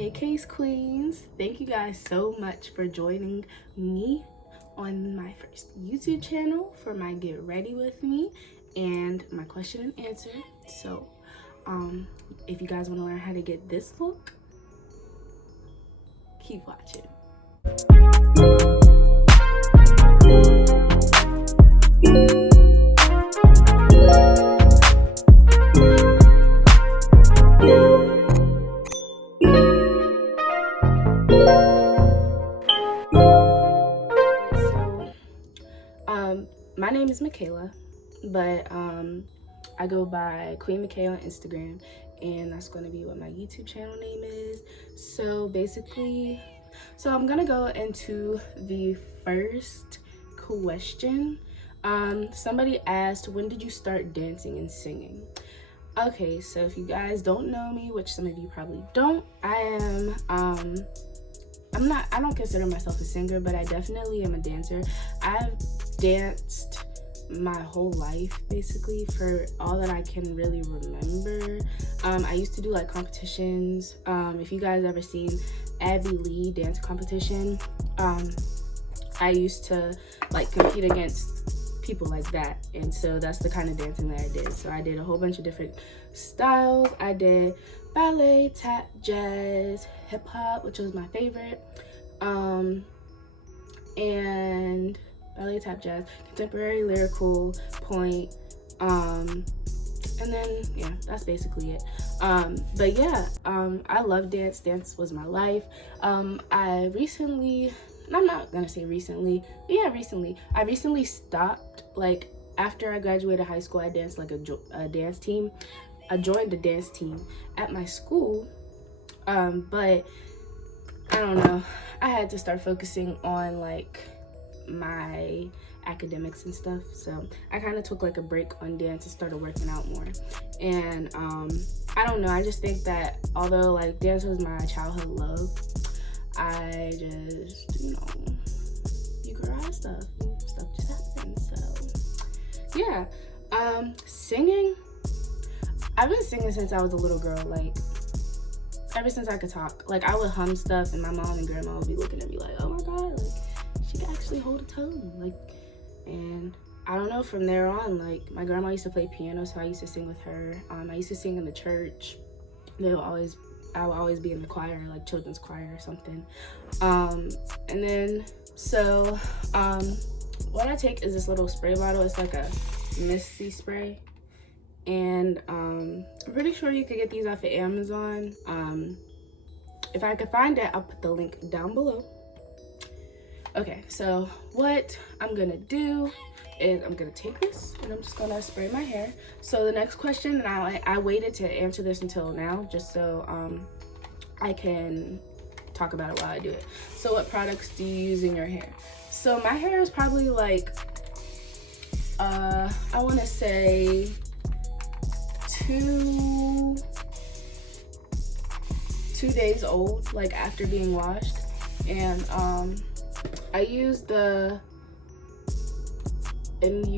Hey Case Queens, thank you guys so much for joining me on my first YouTube channel for my Get Ready With Me and my question and answer. So if you guys want to learn how to get this look, keep watching. My name is Michaela, but I go by Queen McKay on Instagram, and that's going to be what my YouTube channel name is. So basically, I'm gonna go into the first question. Somebody asked, when did you start dancing and singing? Okay, so if you guys don't know me, which some of you probably don't, I don't consider myself a singer, but I definitely am a dancer. I've danced my whole life, basically, for all that I can really remember. I used to do like competitions. If you guys ever seen Abby Lee dance competition, I used to like compete against people like that, and so that's the kind of dancing that I did. So I did a whole bunch of different styles. I did ballet, tap, jazz, hip hop, which was my favorite, and ballet, tap, jazz, contemporary, lyrical, point, and then yeah, that's basically it. But yeah, I love dance. Dance was my life. I recently stopped. Like after I graduated high school, I danced like a dance team. I joined a dance team at my school, but I don't know, I had to start focusing on like my academics and stuff, so I kind of took like a break on dance and started working out more. And I don't know, I just think that although like dance was my childhood love, I just, you grow out of stuff just happens. So yeah, singing, I've been singing since I was a little girl, like ever since I could talk. Like I would hum stuff and my mom and grandma would be looking at me like, oh my god, like she can actually hold a tone, like. And I don't know, from there on, like my grandma used to play piano, so I used to sing with her. I used to sing in the church. I would always be in the choir, like children's choir or something. And then what I take is this little spray bottle. It's like a misty spray, and I'm pretty sure you could get these off of Amazon. If I could find it, I'll put the link down below. Okay, so what I'm gonna do is I'm gonna take this and I'm just gonna spray my hair. So the next question, and I waited to answer this until now just so I can talk about it while I do it. So what products do you use in your hair? So my hair is probably like I want to say two days old, like after being washed. And I use the Maui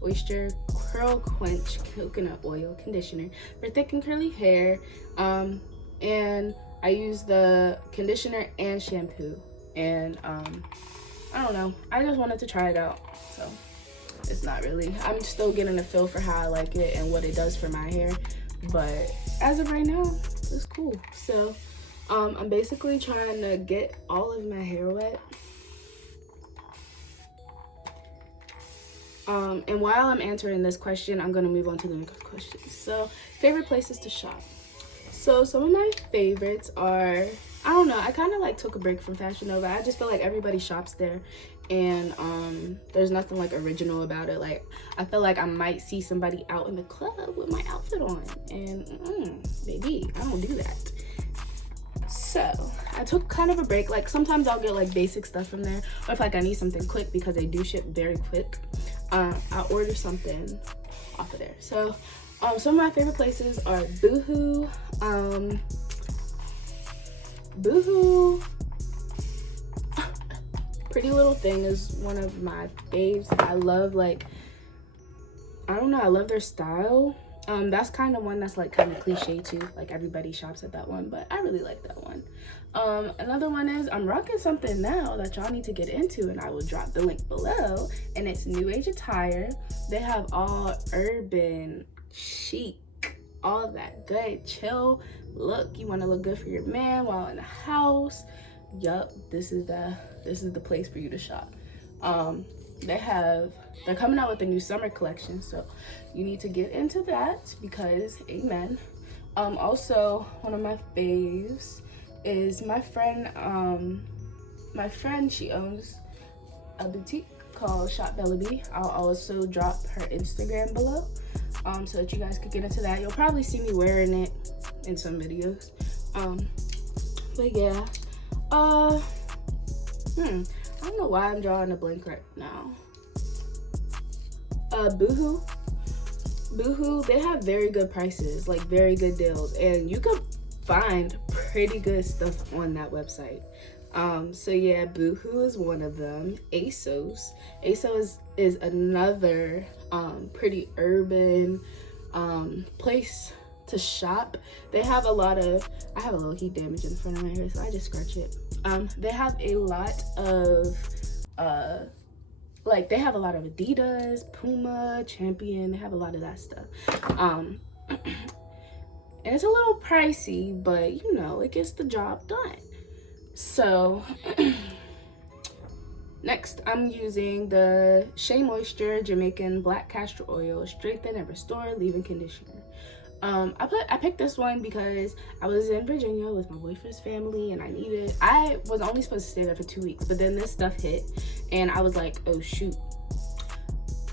Moisture Curl Quench Coconut Oil Conditioner for thick and curly hair. And I use the conditioner and shampoo. And I don't know, I just wanted to try it out. So it's not really, I'm still getting a feel for how I like it and what it does for my hair. But as of right now, it's cool. So I'm basically trying to get all of my hair wet. And while I'm answering this question, I'm gonna move on to the next question. So favorite places to shop. So some of my favorites are, I don't know, I kind of like took a break from Fashion Nova. I just feel like everybody shops there, and there's nothing like original about it. Like I feel like I might see somebody out in the club with my outfit on, and baby, I don't do that. So I took kind of a break. Like sometimes I'll get like basic stuff from there, or if like I need something quick, because they do ship very quick, I'll order something off of there. So some of my favorite places are Boohoo. Pretty Little Thing is one of my faves. I love like I don't know, I love their style. That's kind of one that's like kind of cliche too, like everybody shops at that one, but I really like that one. Another one is I'm rocking something now that y'all need to get into, and I will drop the link below, and it's new age attire. They have all urban chic, all that good chill look. You want to look good for your man while in the house. Yup, this is the place for you to shop. They're coming out with a new summer collection, so you need to get into that because amen. Also one of my faves is my friend, she owns a boutique called Shop Bellaby. I'll also drop her Instagram below, so that you guys could get into that. You'll probably see me wearing it in some videos. But yeah, I don't know why I'm drawing a blank right now. Boohoo, they have very good prices, like very good deals, and you can find pretty good stuff on that website. So yeah, Boohoo is one of them. ASOS is another pretty urban place to shop. They have a lot of, I have a little heat damage in the front of my hair, so I just scratch it. They have a lot of they have a lot of Adidas, Puma, Champion. They have a lot of that stuff. And it's a little pricey, but you know, it gets the job done. So next, I'm using the Shea Moisture Jamaican Black Castor Oil Strengthen and Restore Leave-In Conditioner. I picked this one because I was in Virginia with my boyfriend's family, and I was only supposed to stay there for 2 weeks, but then this stuff hit, and I was like, oh shoot,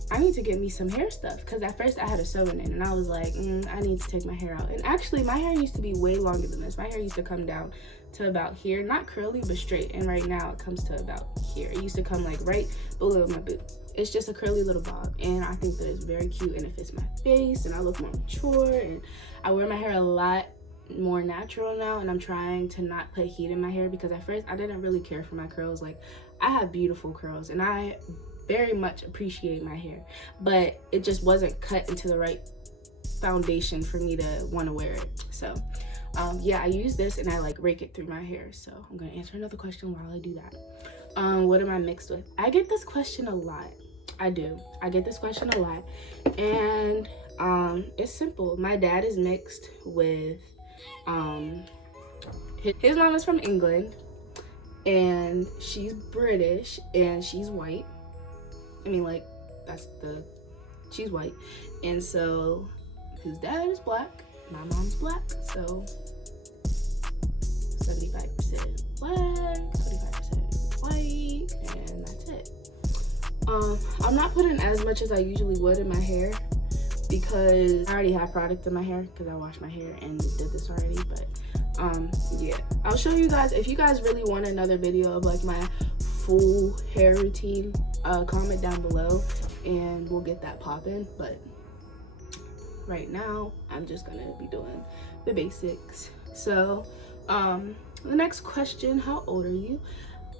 I need to get me some hair stuff, because at first I had a sew-in, and I was like, I need to take my hair out. And actually, my hair used to be way longer than this. My hair used to come down to about here, not curly, but straight, and right now it comes to about here. It used to come like right below my boob. It's just a curly little bob, and I think that it's very cute, and it fits my face, and I look more mature, and I wear my hair a lot more natural now, and I'm trying to not put heat in my hair, because at first I didn't really care for my curls. Like, I have beautiful curls, and I very much appreciate my hair, but it just wasn't cut into the right foundation for me to want to wear it. So yeah, I use this, and I like rake it through my hair. So I'm gonna answer another question while I do that. What am I mixed with? I get this question a lot. I get this question a lot, and it's simple. My dad is mixed with his mom is from England, and she's British, and she's white. I mean, like, she's white, and so his dad is black, my mom's black, so 75% black, 25% white, and that's it. I'm not putting as much as I usually would in my hair, because I already have product in my hair, because I washed my hair and did this already. But yeah, I'll show you guys. If you guys really want another video of like my full hair routine, comment down below and we'll get that popping. But right now I'm just gonna be doing the basics. So the next question, how old are you?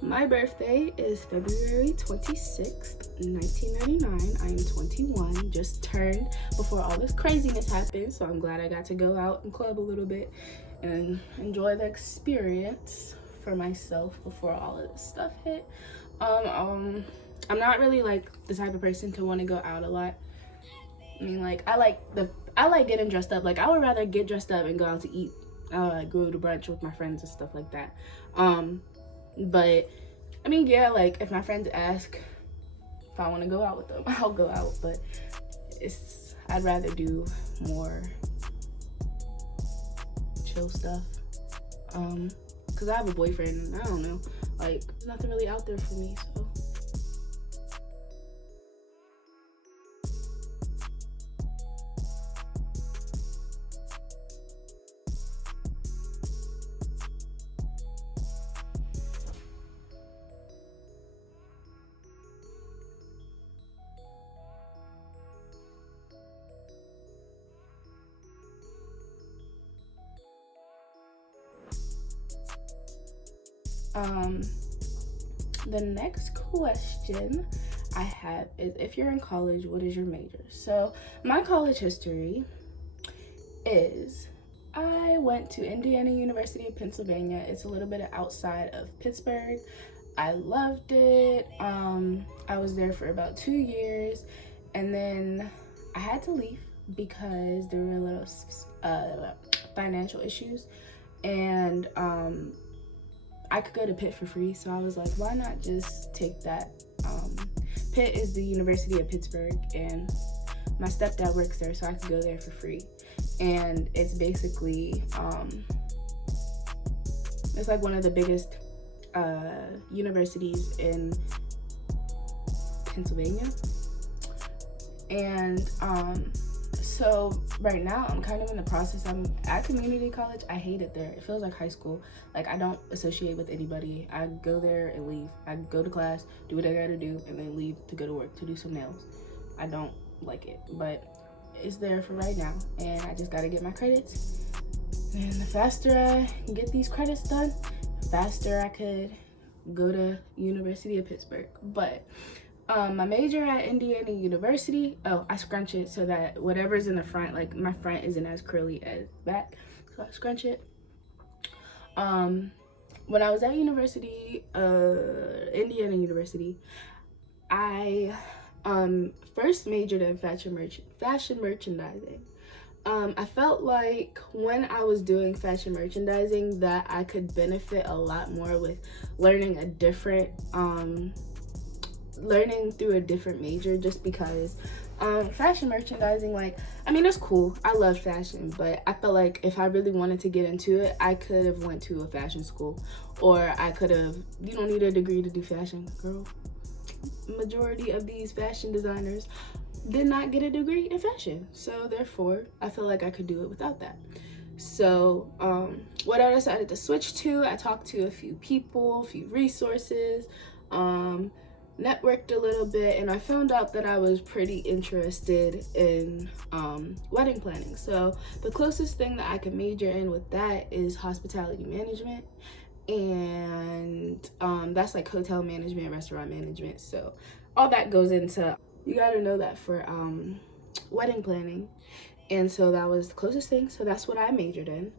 My birthday is February 26th, 1999. I am 21, just turned before all this craziness happened, so I'm glad I got to go out and club a little bit and enjoy the experience for myself before all of this stuff hit. I'm not really like the type of person to want to go out a lot. I mean, like, I like getting dressed up. Like, I would rather get dressed up and go out to eat. Like, go to brunch with my friends and stuff like that. But I mean, yeah, like, if my friends ask if I want to go out with them, I'll go out, but I'd rather do more chill stuff, because I have a boyfriend, and I don't know, like, there's nothing really out there for me, so. The next question, I have is, if you're in college, what is your major? So my college history is, I went to Indiana University of Pennsylvania. It's a little bit outside of Pittsburgh. I loved it. I was there for about 2 years, and then I had to leave because there were little financial issues, and I could go to Pitt for free, so I was like, why not just take that? Pitt is the University of Pittsburgh, and my stepdad works there, so I could go there for free. And it's basically, it's like one of the biggest universities in Pennsylvania. And so right now I'm kind of in the process. I'm at community college. I hate it there. It feels like high school. Like, I don't associate with anybody. I go there and leave. I go to class, do what I gotta do, and then leave to go to work to do some nails. I don't like it, but it's there for right now, and I just gotta get my credits. And the faster I get these credits done, the faster I could go to University of Pittsburgh. But my major at Indiana University, I scrunch it so that whatever's in the front, like my front isn't as curly as back, so I scrunch it. When I was at Indiana University, I first majored in fashion merchandising. I felt like when I was doing fashion merchandising that I could benefit a lot more with learning through a different major, just because fashion merchandising, like, I mean, it's cool. I love fashion, but I felt like if I really wanted to get into it, I could have went to a fashion school, or I could have, you don't need a degree to do fashion, girl. Majority of these fashion designers did not get a degree in fashion, so therefore I feel like I could do it without that. So what I decided to switch to, I talked to a few people, a few resources, networked a little bit, and I found out that I was pretty interested in wedding planning. So the closest thing that I can major in with that is hospitality management, and that's like hotel management, restaurant management. So all that goes into, you gotta know that for wedding planning. And so that was the closest thing, so that's what I majored in.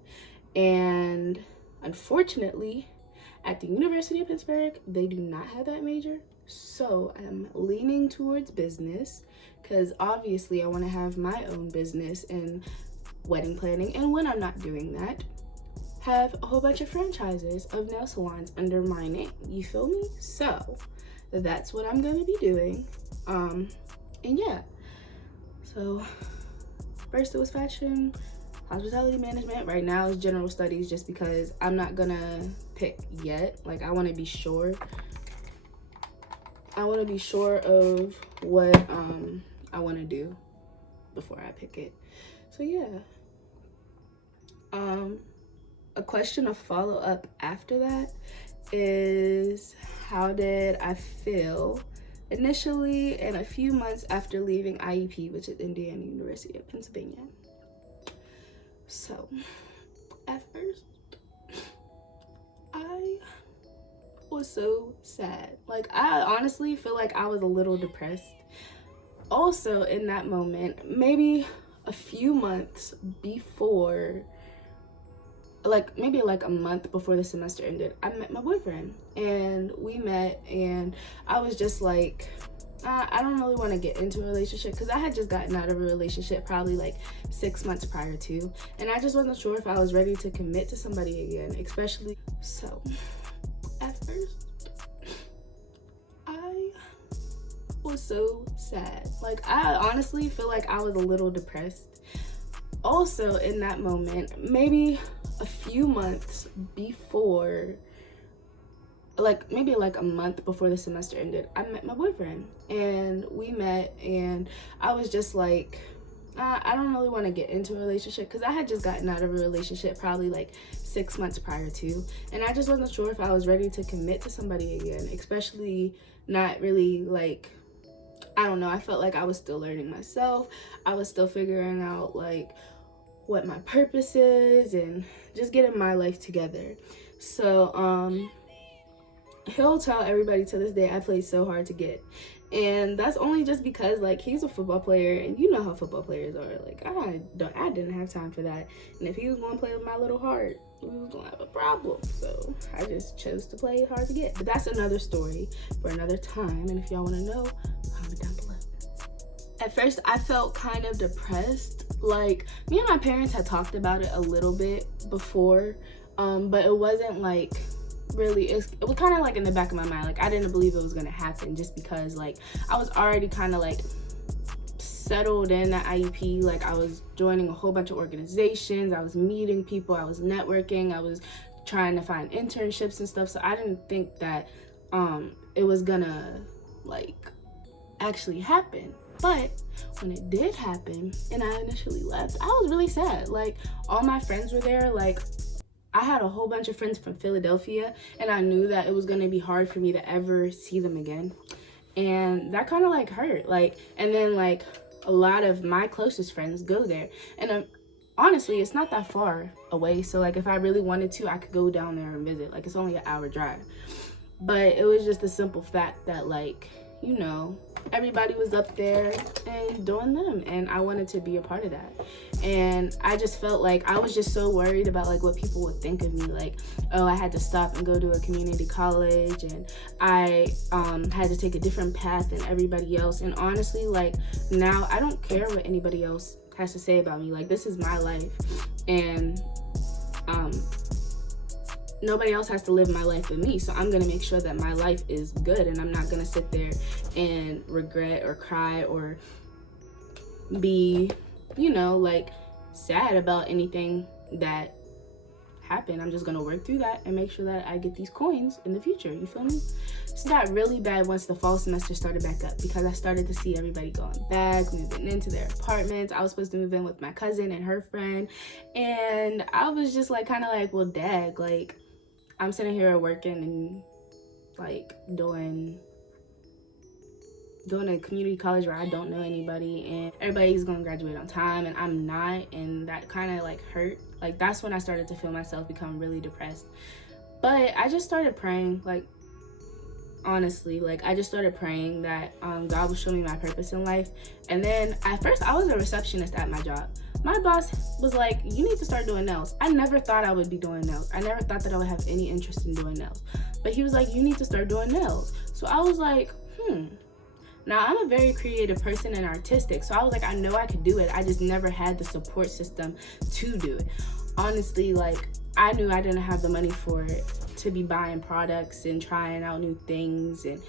And unfortunately, at the University of Pittsburgh, they do not have that major. So I'm leaning towards business, because obviously I want to have my own business in wedding planning, and when I'm not doing that, have a whole bunch of franchises of nail salons under my name. You feel me? So that's what I'm going to be doing. And yeah, so first it was fashion, hospitality management. Right now is general studies, just because I'm not gonna pick yet. Like, I want to be sure. I want to be sure of what I want to do before I pick it. So yeah. A question of follow-up after that is, how did I feel initially and a few months after leaving IUP, which is Indiana University of Pennsylvania? So at first, I was so sad. Like, I honestly feel like I was a little depressed. Also, in that moment, maybe a few months before, like maybe like a month before the semester ended, I met my boyfriend, and we met, and I was just like, I don't really want to get into a relationship, because I had just gotten out of a relationship probably like 6 months prior to, and I just wasn't sure if I was ready to commit to somebody again, especially. So at first, I was so sad. Like, I honestly feel like I was a little depressed. Also, in that moment, maybe a few months before, like maybe like a month before the semester ended, I met my boyfriend, and we met, and I was just like, I don't really want to get into a relationship, because I had just gotten out of a relationship probably like 6 months prior to, and I just wasn't sure if I was ready to commit to somebody again, especially not really, like, I don't know, I felt like I was still learning myself. I was still figuring out like what my purpose is, and just getting my life together. So he'll tell everybody to this day I played so hard to get, And that's only just because like he's a football player, and you know how football players are. Like I didn't have time for that. And if he was gonna play with my little heart, we was gonna have a problem. So I just chose to play hard to get. But that's another story for another time. And if y'all wanna know, comment down below. At first I felt kind of depressed. Like me and my parents had talked about it a little bit before, but it wasn't like really, it was kind of like in the back of my mind. Like I didn't believe it was gonna happen, just because like I was already kind of like settled in at IUP. Like I was joining a whole bunch of organizations, I was meeting people, I was networking, I was trying to find internships and stuff. So I didn't think that it was gonna like actually happen. But when it did happen and I initially left, I was really sad. Like all my friends were there. Like I had a whole bunch of friends from Philadelphia, and I knew that it was gonna be hard for me to ever see them again. And that kind of like hurt. Like, and then like a lot of my closest friends go there. And honestly, it's not that far away. So like if I really wanted to, I could go down there and visit. Like it's only an hour drive. But it was just the simple fact that like, you know, everybody was up there and doing them, and I wanted to be a part of that. And I just felt like I was just so worried about like what people would think of me. Like, oh, I had to stop and go to a community college, and I had to take a different path than everybody else. And honestly, like now I don't care what anybody else has to say about me. Like this is my life, and nobody else has to live my life with me. So I'm gonna make sure that my life is good, and I'm not gonna sit there and regret or cry or be, you know, like sad about anything that happened. I'm just gonna work through that and make sure that I get these coins in the future. You feel me? It's got really bad once the fall semester started back up, because I started to see everybody going back, moving into their apartments. I was supposed to move in with my cousin and her friend, and I was just like kind of like, well, dag, like I'm sitting here working and like doing a community college where I don't know anybody, and everybody's gonna graduate on time and I'm not, and that kind of like hurt. Like that's when I started to feel myself become really depressed. But I just started praying, like honestly, like I just started praying that God would show me my purpose in life. And then at first I was a receptionist at my job. My boss was like, you need to start doing nails. I never thought I would be doing nails. I never thought that I would have any interest in doing nails. But he was like, you need to start doing nails. So I was like, Now I'm a very creative person and artistic. So I was like, I know I could do it. I just never had the support system to do it. Honestly, like I knew I didn't have the money for it, to be buying products and trying out new things. And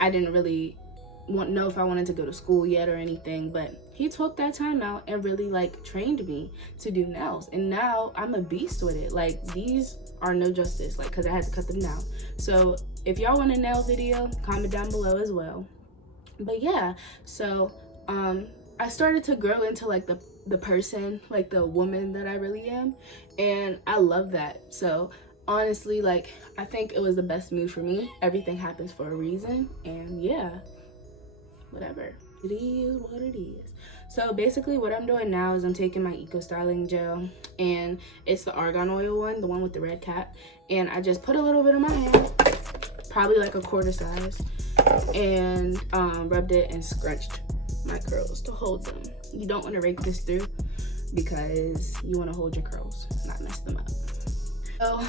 I didn't really know if I wanted to go to school yet or anything, but he took that time out and really like trained me to do nails, and now I'm a beast with it. Like these are no justice, like because I had to cut them down. So if y'all want a nail video, comment down below as well. But yeah, so I started to grow into like the person, like the woman that I really am, and I love that. So honestly, like I think it was the best move for me. Everything happens for a reason, and yeah, whatever. It is what it is. So basically what I'm doing now is I'm taking my eco styling gel, and it's the argan oil one, the one with the red cap, and I just put a little bit in my hand, probably like a quarter size, and rubbed it and scrunched my curls to hold them. You don't want to rake this through because you want to hold your curls, not mess them up. So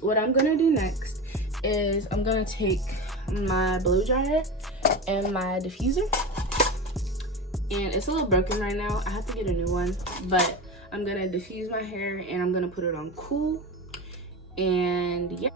what I'm gonna do next is I'm gonna take my blow dryer and my diffuser, and it's a little broken right now. I have to get a new one, but I'm gonna diffuse my hair and I'm gonna put it on cool, and yeah.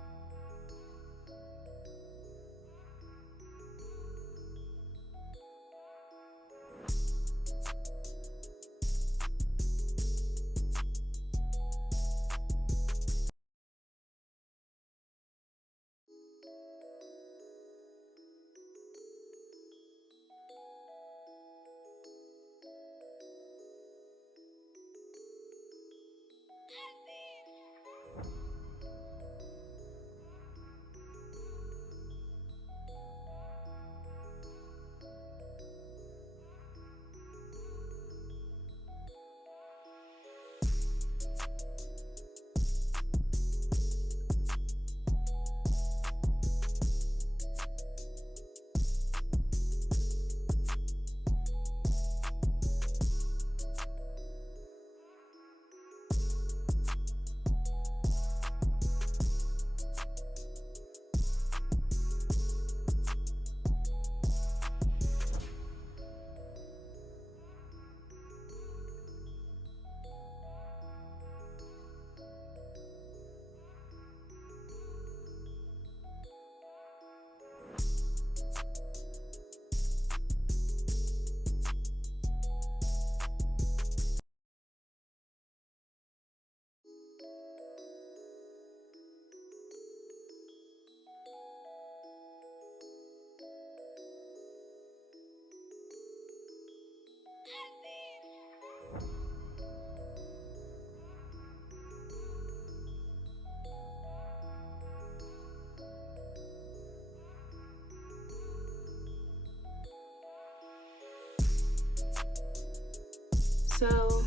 So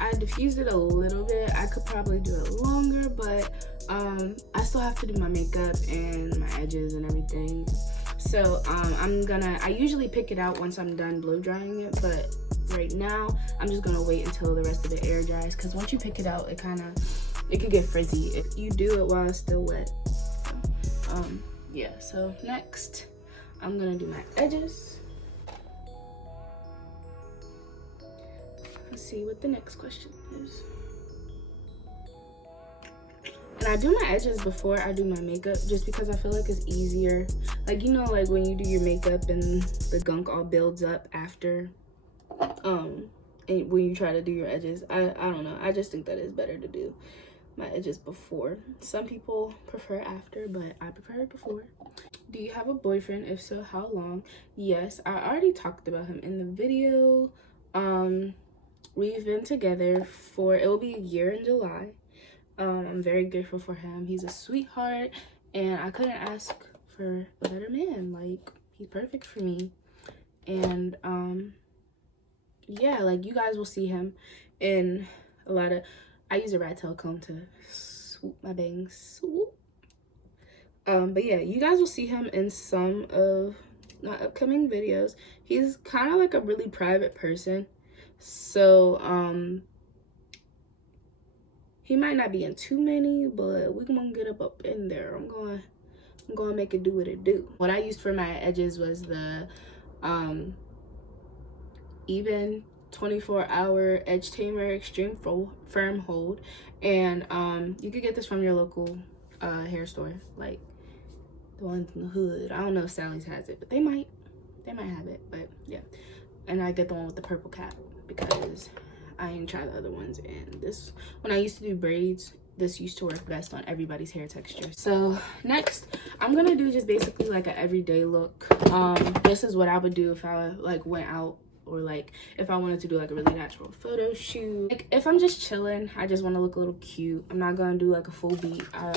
I diffused it a little bit. I could probably do it longer, but I still have to do my makeup and my edges and everything. So I usually pick it out once I'm done blow drying it, but right now I'm just gonna wait until the rest of it air dries, because once you pick it out, it could get frizzy if you do it while it's still wet. Yeah, so next I'm gonna do my edges. Let's see what the next question is. And I do my edges before I do my makeup, just because I feel like it's easier. Like, you know, like when you do your makeup and the gunk all builds up after, and when you try to do your edges. I don't know. I just think that it's better to do my edges before. Some people prefer after, but I prefer it before. Do you have a boyfriend? If so, how long? Yes, I already talked about him in the video. We've been together it will be a year in July. I'm very grateful for him. He's a sweetheart, and I couldn't ask for a better man. Like, he's perfect for me. And yeah, like, you guys will see him in a lot of, I use a rat tail comb to swoop my bangs. Swoop. But yeah, you guys will see him in some of my upcoming videos. He's kind of like a really private person, so he might not be in too many, but we're gonna get up in there. I'm gonna make it do what it do. What I used for my edges was the Even 24-hour edge tamer extreme firm hold, and you could get this from your local hair store, like the ones in the hood. I don't know if Sally's has it, but they might have it. But yeah, and I get the one with the purple cap because I ain't tried the other ones, and this, when I used to do braids, this used to work best on everybody's hair texture. So next I'm gonna do just basically like an everyday look. This is what I would do if I like went out, or like if I wanted to do like a really natural photo shoot. Like if I'm just chilling, I just want to look a little cute. I'm not gonna do like a full beat. I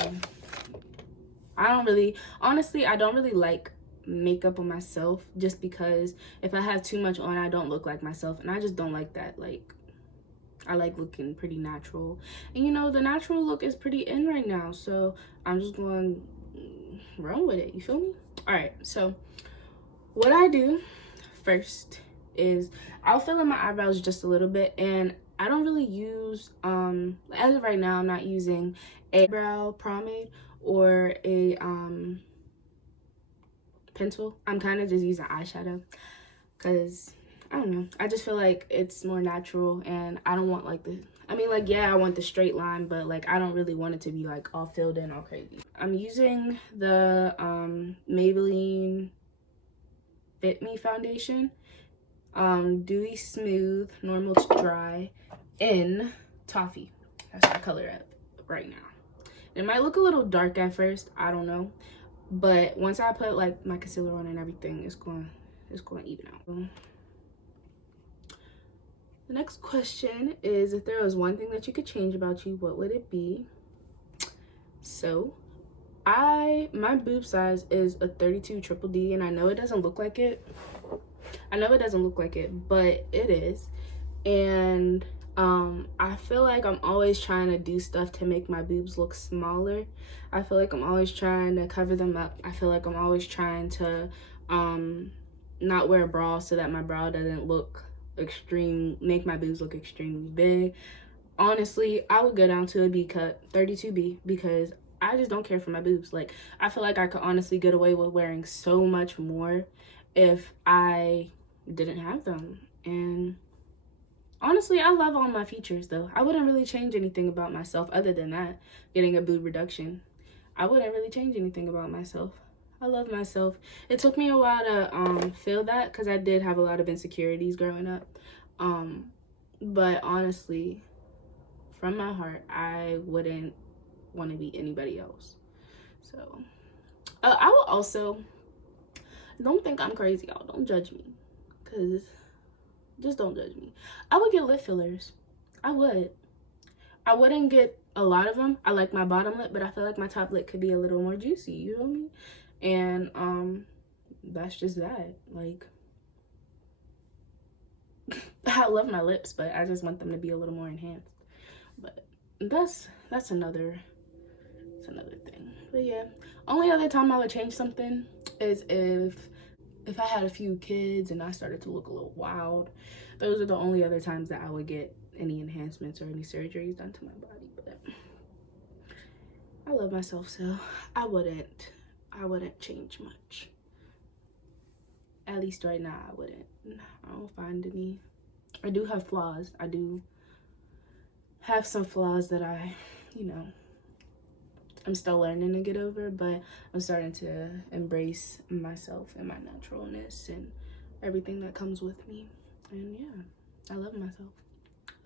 don't really like makeup on myself, just because if I have too much on, I don't look like myself, and I just don't like that. Like, I like looking pretty natural, and you know, the natural look is pretty in right now, so I'm just going to run with it. You feel me? All right, so what I do first is I'll fill in my eyebrows just a little bit, and I don't really use as of right now, I'm not using a brow pomade or a pencil. I'm kind of just using eyeshadow, because I don't know, I just feel like it's more natural, and I don't want like yeah, I want the straight line, but like I don't really want it to be like all filled in all crazy. I'm using the Maybelline Fit Me foundation, Dewy Smooth Normal to Dry in Toffee. That's my color at right now. It might look a little dark at first, I don't know, but once I put like my concealer on and everything, it's going to even out. The next question is, if there was one thing that you could change about you, what would it be? So my boob size is a 32 triple D, and I know it doesn't look like it. But it is. And I feel like I'm always trying to do stuff to make my boobs look smaller. I feel like I'm always trying to cover them up. I feel like I'm always trying to not wear a bra so that my bra doesn't make my boobs look extremely big. Honestly, I would go down to a B cut, 32B, because I just don't care for my boobs. Like, I feel like I could honestly get away with wearing so much more if I didn't have them. And honestly, I love all my features though. I wouldn't really change anything about myself other than that, getting a boob reduction. I wouldn't really change anything about myself. I love myself. It took me a while to feel that, because I did have a lot of insecurities growing up. But honestly, from my heart, I wouldn't want to be anybody else. So I will also, don't think I'm crazy, y'all. Don't judge me, because just don't judge me. I would get lip fillers. I wouldn't get a lot of them. I like my bottom lip, but I feel like my top lip could be a little more juicy, you feel me? And that's just that. Like, I love my lips, but I just want them to be a little more enhanced. But that's another thing. But yeah, only other time I would change something is if I had a few kids and I started to look a little wild. Those are the only other times that I would get any enhancements or any surgeries done to my body. But I love myself, so I wouldn't change much. At least right now, I wouldn't. I don't find any. I do have flaws. I do have some flaws that I'm still learning to get over, but I'm starting to embrace myself and my naturalness and everything that comes with me. And yeah, I love myself.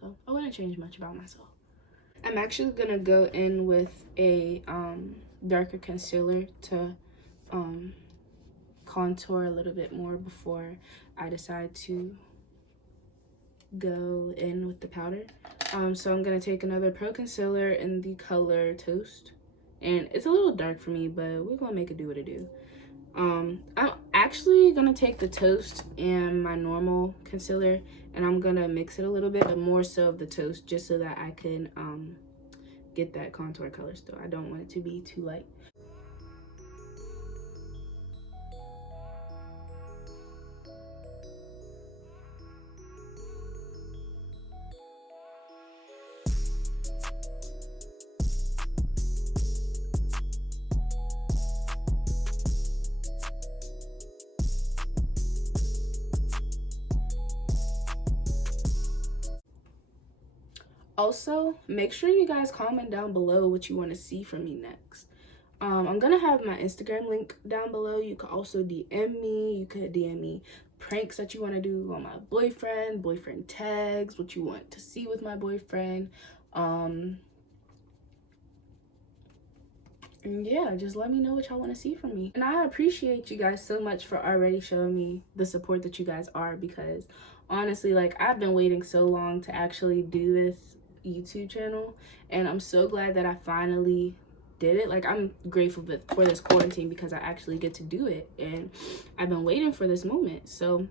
So I wouldn't change much about myself. I'm actually gonna go in with a darker concealer to contour a little bit more before I decide to go in with the powder. So I'm gonna take another Pro Concealer in the color Toast. And it's a little dark for me, but we're gonna make it do what it do. I'm actually gonna take the Toast and my normal concealer and I'm gonna mix it a little bit, but more so of the Toast, just so that I can get that contour color still. I don't want it to be too light. Also, make sure you guys comment down below what you want to see from me next. I'm gonna have my Instagram link down below. You could also DM me. You could DM me pranks that you want to do on my boyfriend tags, what you want to see with my boyfriend. And yeah, just let me know what y'all want to see from me. And I appreciate you guys so much for already showing me the support that you guys are, because honestly, like, I've been waiting so long to actually do this YouTube channel, and I'm so glad that I finally did it. Like, I'm grateful for this quarantine because I actually get to do it, and I've been waiting for this moment. So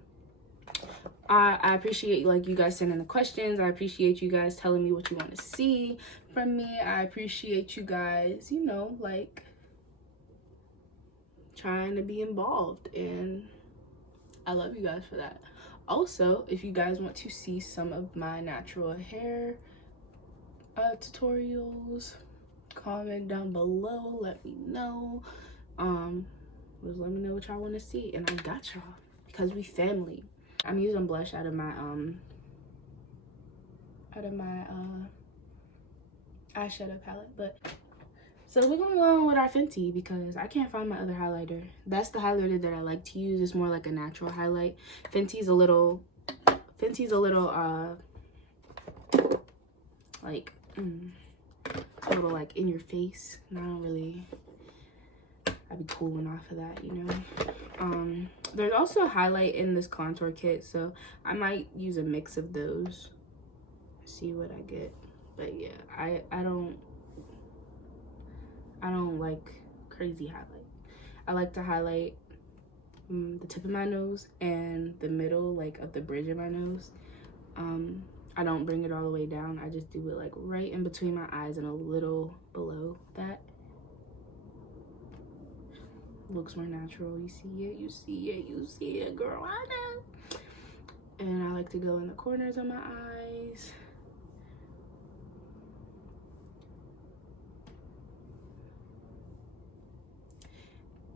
I appreciate, like, you guys sending the questions. I appreciate you guys telling me what you want to see from me. I appreciate you guys, like, trying to be involved, and I love you guys for that. Also, if you guys want to see some of my natural hair tutorials, comment down below, let me know. Just let me know what y'all want to see, and I got y'all, because we family. I'm using blush out of my eyeshadow palette, but so we're gonna go on with our Fenty because I can't find my other highlighter. That's the highlighter that I like to use. It's more like a natural highlight. Fenty's a little like a little like in your face, and I'd be cooling off of that, There's also a highlight in this contour kit, so I might use a mix of those, see what I get. But yeah, I don't like crazy highlight. I like to highlight the tip of my nose and the middle, like, of the bridge of my nose. I don't bring it all the way down. I just do it like right in between my eyes and a little below that. Looks more natural. You see it, girl. I know. And I like to go in the corners of my eyes.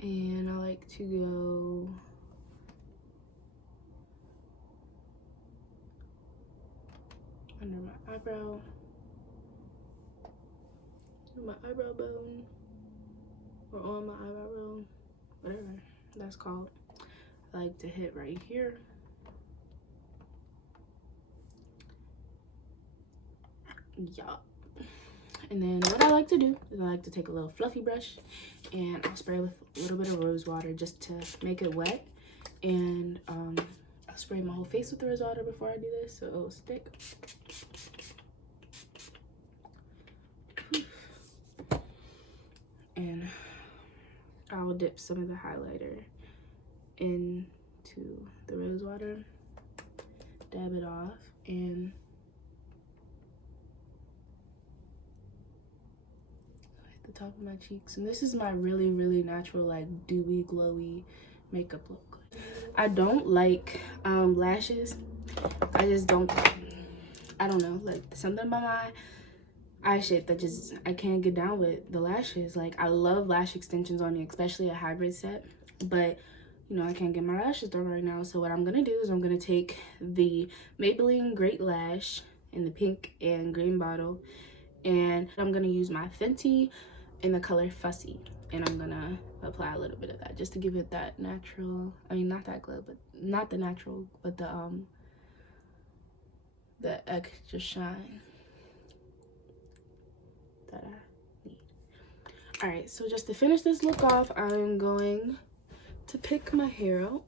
And I like to go under my eyebrow, my eyebrow bone, or on my eyebrow bone, whatever that's called. I like to hit right here. Yeah. And then what I like to do is I like to take a little fluffy brush and I'll spray with a little bit of rose water just to make it wet. And I'll spray my whole face with rose water before I do this so it'll stick. And I will dip some of the highlighter into the rose water. dab it off and hit the top of my cheeks. And this is my really natural, like, dewy, glowy makeup look. I don't like lashes. I just don't, I don't know, like, something about my eye shape that just, I can't get down with the lashes. Like, I love lash extensions on me, especially a hybrid set, but you know, I can't get my lashes done right now. So what I'm gonna do is I'm gonna take the Maybelline Great Lash in the pink and green bottle, and I'm gonna use my Fenty in the color Fussy, and I'm gonna apply a little bit of that just to give it that natural, I mean, not that glow, but not the natural, but the extra shine that I need. All right, so just to finish this look off, I'm going to pick my hair out.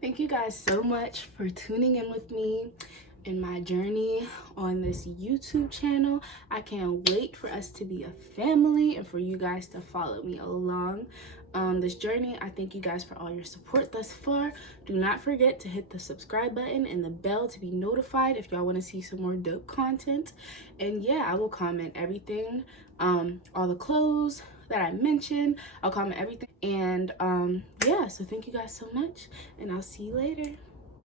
Thank you guys so much for tuning in with me in my journey on this YouTube channel. I can't wait for us to be a family and for you guys to follow me along this journey. I thank you guys for all your support thus far. Do not forget to hit the subscribe button and the bell to be notified if y'all want to see some more dope content. And yeah, I will comment everything, all the clothes that I mentioned, I'll comment everything. And yeah, so thank you guys so much, and I'll see you later.